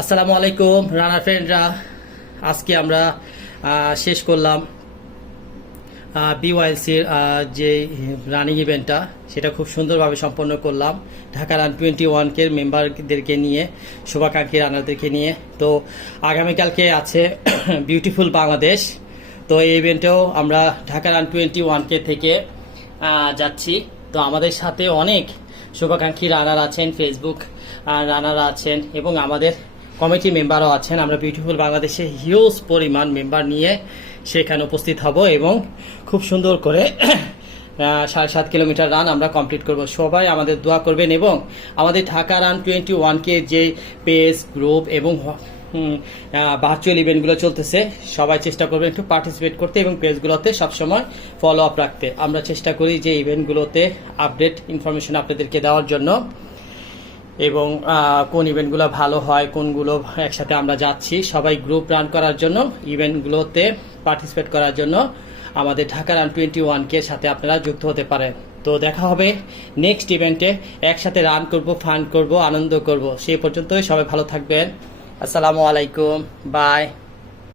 আসসালামু আলাইকুম রানার ফ্রেন্ডরা। আজকে আমরা শেষ করলাম বিওয়াইএলসির যে রানিং ইভেন্টটা, সেটা খুব সুন্দরভাবে সম্পন্ন করলাম ঢাকা রান 21 মেম্বারদেরকে নিয়ে, শুভাকাঙ্ক্ষী রানারদেরকে নিয়ে। তো আগামীকালকে আছে বিউটিফুল বাংলাদেশ। তো এই ইভেন্টেও আমরা ঢাকা রান 21 থেকে যাচ্ছি। তো আমাদের সাথে অনেক শুভাকাঙ্ক্ষী রানার আছেন, ফেসবুক রানার আছেন এবং আমাদের কমিটি মেম্বারও আছেন। আমরা বিউটিফুল বাংলাদেশে হিউজ পরিমাণ মেম্বার নিয়ে সেখানে উপস্থিত হব এবং খুব সুন্দর করে 7.5 কিলোমিটার রান আমরা কমপ্লিট করব। সবাই আমাদের দোয়া করবেন এবং আমাদের ঢাকা রান 21 যে পেজ, গ্রুপ এবং ভার্চুয়াল ইভেন্টগুলো চলতেছে, সবাই চেষ্টা করবেন একটু পার্টিসিপেট করতে এবং পেজগুলোতে সবসময় ফলো আপ রাখতে। আমরা চেষ্টা করি যে ইভেন্টগুলোতে আপডেট ইনফরমেশন আপনাদেরকে দেওয়ার জন্য এবং কোন ইভেন্টগুলো ভালো হয়, কোনগুলো একসাথে আমরা যাচ্ছি, সবাই গ্রুপ রান করার জন্য, ইভেন্টগুলোতে পার্টিসিপেট করার জন্য আমাদের ঢাকা রান 21 সাথে আপনারা যুক্ত হতে পারেন। তো দেখা হবে নেক্সট ইভেন্টে, একসাথে রান করব, ফান করব, আনন্দ করব। সেই পর্যন্তই সবাই ভালো থাকবেন। আসসালামু আলাইকুম, বাই।